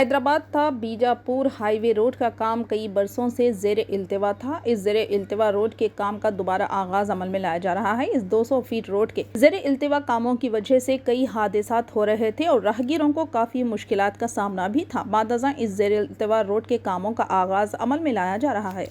हैदराबाद था Bijapur highway road का काम कई बरसों से ज़ेरे इल्तिवा था। इस ज़ेरे इल्तिवा रोड के काम का दोबारा आगाज अमल में लाया जा रहा है। इस 200 फीट रोड के ज़ेरे इल्तिवा कामों की वजह से कई हादसात हो रहे थे और राहगीरों को काफ़ी मुश्किलात का सामना भी था। बादअज़ां इस ज़ेरे इल्तिवा रोड के कामों का आगाज अमल में लाया जा रहा है।